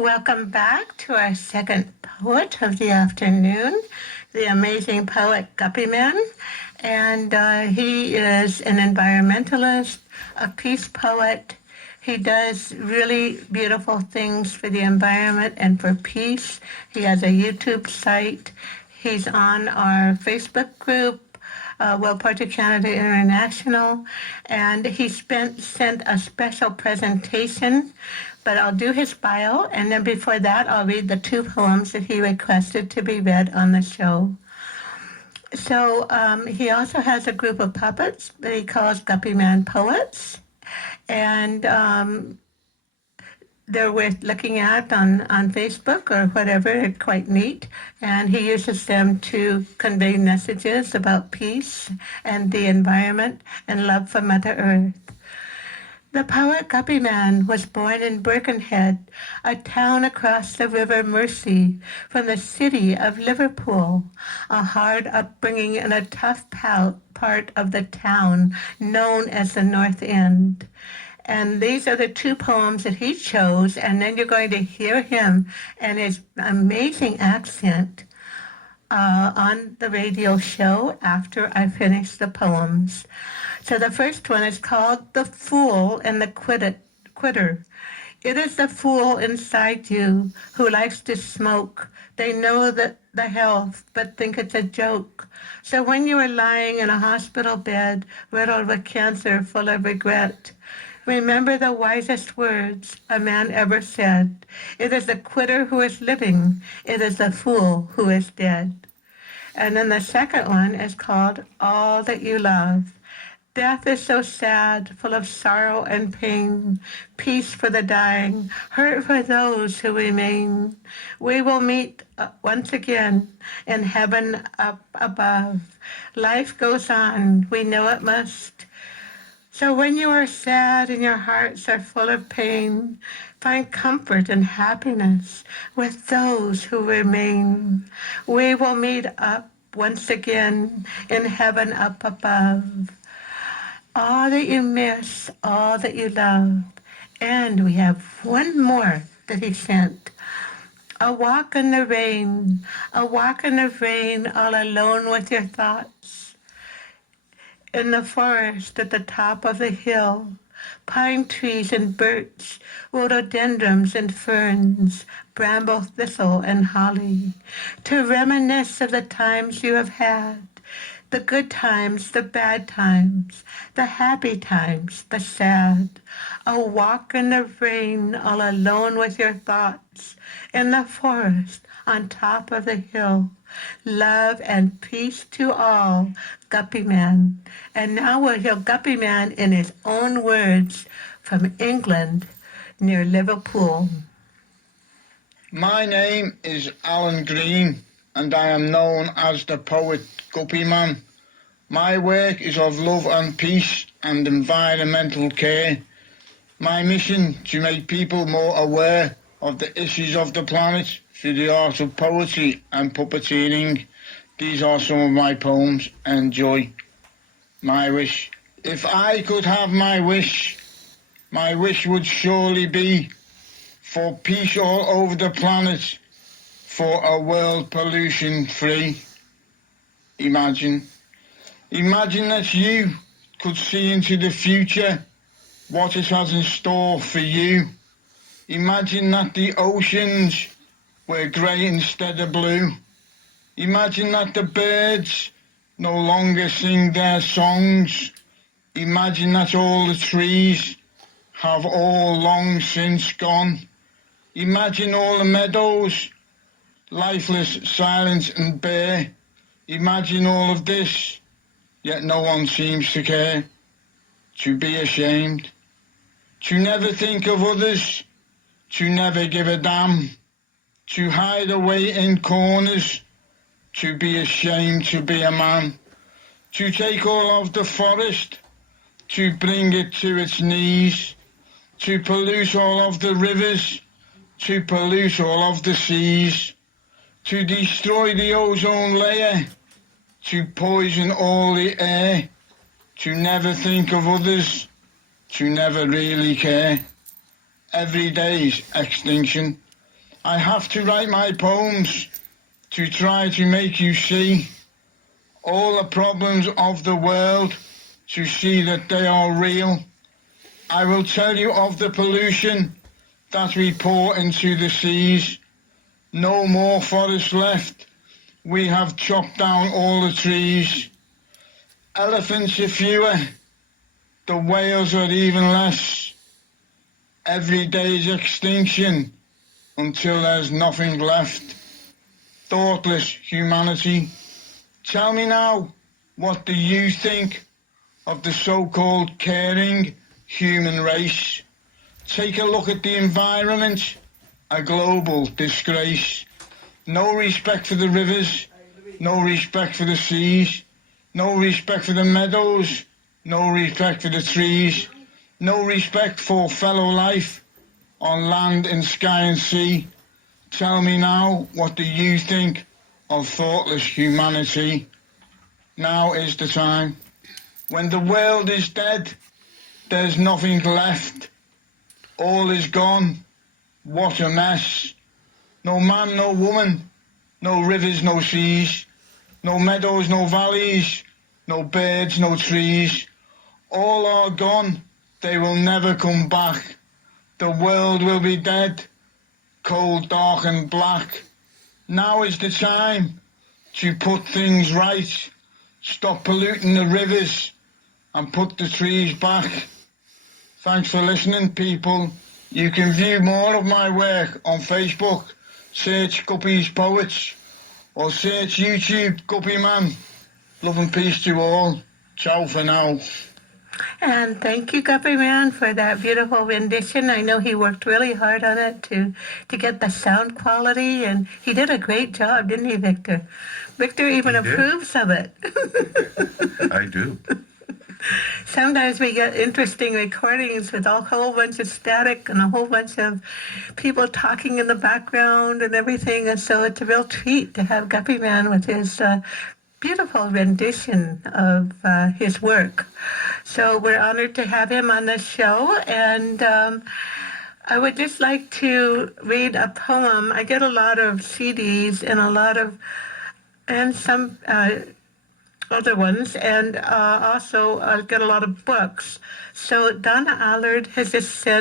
Welcome back to our second poet of the afternoon, the amazing poet Guppyman. And he is an environmentalist, a peace poet. He does really beautiful things for the environment and for peace. He has a YouTube site. He's on our Facebook group, Well Part of Canada International, and he sent a special presentation, but I'll do his bio, and then before that I'll read the two poems that he requested to be read on the show. So he also has a group of puppets that he calls Guppyman Poets, and they're worth looking at on Facebook or whatever. They're quite neat. And he uses them to convey messages about peace and the environment and love for Mother Earth. The poet Guppyman was born in Birkenhead, a town across the River Mersey from the city of Liverpool, a hard upbringing in a tough part of the town known as the North End. And these are the two poems that he chose, and then you're going to hear him and his amazing accent on the radio show after I finish the poems. So the first one is called The Fool and the Quitter. It is the fool inside you who likes to smoke. They know that the health, but think it's a joke. So when you are lying in a hospital bed, riddled with cancer, full of regret, remember the wisest words a man ever said. It is the quitter who is living. It is the fool who is dead. And then the second one is called All That You Love. Death is so sad, full of sorrow and pain, peace for the dying, hurt for those who remain. We will meet once again in heaven up above. Life goes on, we know it must. So when you are sad and your hearts are full of pain, find comfort and happiness with those who remain. We will meet up once again in heaven up above. All that you miss, all that you love. And we have one more that he sent. A walk in the rain, a walk in the rain, all alone with your thoughts. In the forest at the top of the hill, pine trees and birch, rhododendrons and ferns, bramble, thistle, and holly, to reminisce of the times you have had, the good times, the bad times, the happy times, the sad. A walk in the rain, all alone with your thoughts, in the forest, on top of the hill. Love and peace to all, Guppyman. And now we'll hear Guppyman in his own words from England, near Liverpool. My name is Alan Green, and I am known as the poet Guppyman. My work is of love and peace and environmental care. My mission to make people more aware of the issues of the planet through the art of poetry and puppeteering. These are some of my poems. Enjoy. My wish. If I could have my wish would surely be for peace all over the planet, for a world pollution-free. Imagine that you could see into the future, what it has in store for you. Imagine that the oceans were grey instead of blue. Imagine that the birds no longer sing their songs. Imagine that all the trees have all long since gone. Imagine all the meadows, lifeless, silent and bare. Imagine all of this, yet no one seems to care. To be ashamed, to never think of others, to never give a damn, to hide away in corners, to be ashamed to be a man, to take all of the forest, to bring it to its knees, to pollute all of the rivers, to pollute all of the seas, to destroy the ozone layer, to poison all the air, to never think of others, to never really care. Every day's extinction. I have to write my poems to try to make you see all the problems of the world, to see that they are real. I will tell you of the pollution that we pour into the seas. No more forests left. We have chopped down all the trees. Elephants are fewer. The whales are even less. Every day's extinction until there's nothing left. Thoughtless humanity. Tell me now, what do you think of the so-called caring human race? Take a look at the environment, a global disgrace. No respect for the rivers, no respect for the seas, no respect for the meadows, no respect for the trees, no respect for fellow life on land and sky and sea. Tell me now, what do you think of thoughtless humanity? Now is the time. When the world is dead, there's nothing left. All is gone. What a mess. No man, no woman, no rivers, no seas, no meadows, no valleys, no birds, no trees. All are gone. They will never come back. The world will be dead, cold, dark and black. Now is the time to put things right. Stop polluting the rivers and put the trees back. Thanks for listening, people. You can view more of my work on Facebook. Search Guppy's Poets or search YouTube Guppyman. Love and peace to all. Ciao for now. And thank you, Guppyman, for that beautiful rendition. I know he worked really hard on it to get the sound quality, and he did a great job, didn't he, Victor? Victor even He did. approves of it. I do. Sometimes we get interesting recordings with a whole bunch of static and a whole bunch of people talking in the background and everything. And so it's a real treat to have Guppyman with his beautiful rendition of his work. So we're honored to have him on the show. And I would just like to read a poem. I get a lot of CDs and some other ones, and also I get a lot of books. So Donna Allard has just sent